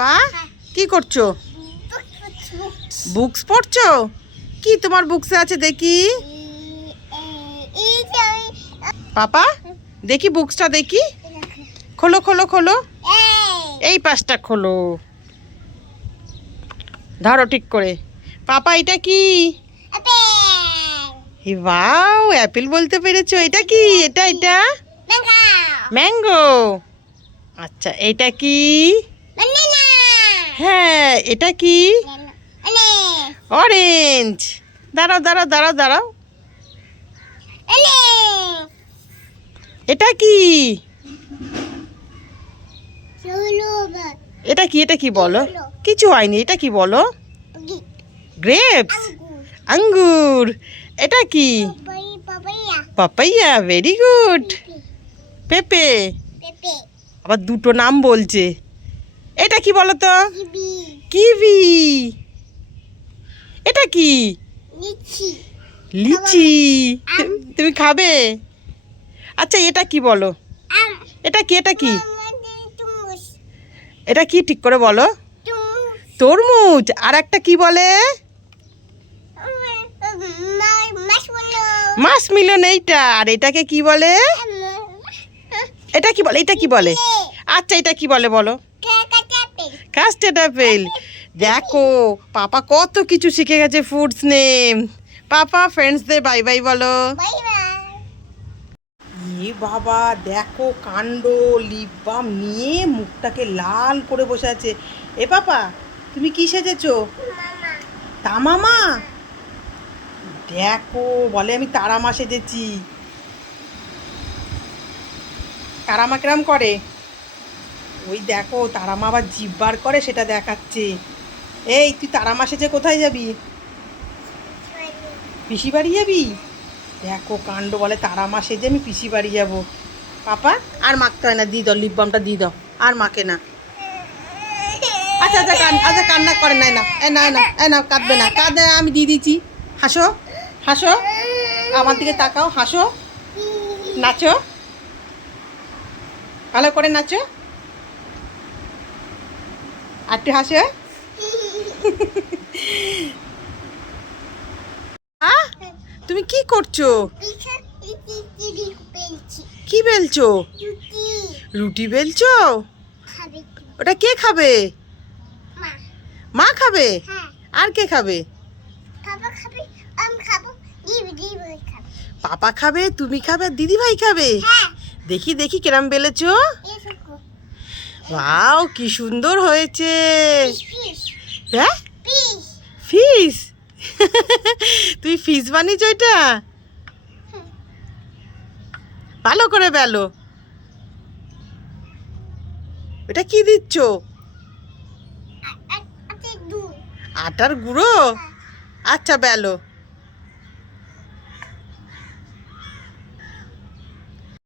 পাপা কি করছো? বুকস পড়ছো? কি তোমার বুকসে আছে দেখি? পাপা দেখি বুকসটা দেখি। খোলো খোলো খোলো, এই পাশটা খোলো, ধরো ঠিক করে। পাপা এটা কি? ওয়াও, অ্যাপেল বলতে পেরেছো। এটা কি? এটা এটা ম্যাঙ্গো। আচ্ছা, এটা কি? হ্যাঁ, এটা কি? অরেঞ্জ। দাঁড়াও দাঁড়াও দাঁড়াও দাঁড়াও, এটা কি? এটা কি? এটা কি বলো? কিছু হয়নি। এটা কি বলো? গ্রেপস, আঙ্গুর। এটা কি? পাপাইয়া। Very good. পেঁপে। আবার দুটো নাম বলছে। এটা কি বলো তো? কিবি। এটা কি? লিচি। তুমি খাবে? আচ্ছা, এটা কি বলো? এটা কি? এটা কি? এটা কি ঠিক করে বলো? তরমুজ। আর একটা কি বলে? মাসমিলন। এইটা। আর এটাকে কি বলে? এটা কি বলে? এটা কি বলে? আচ্ছা, এটা কি বলে বলো? Custard apple. দেখো, পাপা কত কিছু শিখে গেছে ফুডস নেম। পাপা ফ্রেন্ডসদের বাই বাই বলো। বাবা দেখো কাণ্ড, লিপ বাম নিয়ে মুখটাকে লাল করে বসে আছে। এ পাপা, তুমি কি সেজেছো? তামামা। দেখো, বলে আমি তারামা সেজেছি। তারামা কিরম করে? ওই দেখো, তারামা আবার জিভ বার করে, সেটা দেখাচ্ছে। এই তুই তারামা সেজে কোথায় যাবি? পিসি বাড়ি যাবি? দেখো কাণ্ড, বলে তারামা সেজে আমি পিসি বাড়ি যাবো। পাপা আর মাখতে হয় না, দিয়ে দাও, লিপ বামটা দিয়ে দাও, আর মাকে না। আচ্ছা আচ্ছা আচ্ছা, কান্না করে নাই না, এ না না, এ না, কাঁদবে না, কাঁদে আমি দিয়ে দিচ্ছি। হাসো হাসো, আমার দিকে তাকাও, হাসো, নাচো, ভালো করে নাচো, আর একটু হাসো। তুমি কি করছো? কি বেলছো? রুটি বেলছো? ওটা কে খাবে? মা খাবে? আর কে খাবে? পাপা খাবে, তুমি খাবে, আর দিদি ভাই খাবে। দেখি দেখি কিরম বেলেছো। ওয়াও, কি সুন্দর হয়েছে। হ্যাঁ, ফিশ। তুই ফিশ বানিয়েছো এটা? ভালো করে বেলো। এটা কি দিচ্ছ? আটার গুঁড়ো। আচ্ছা বেলো।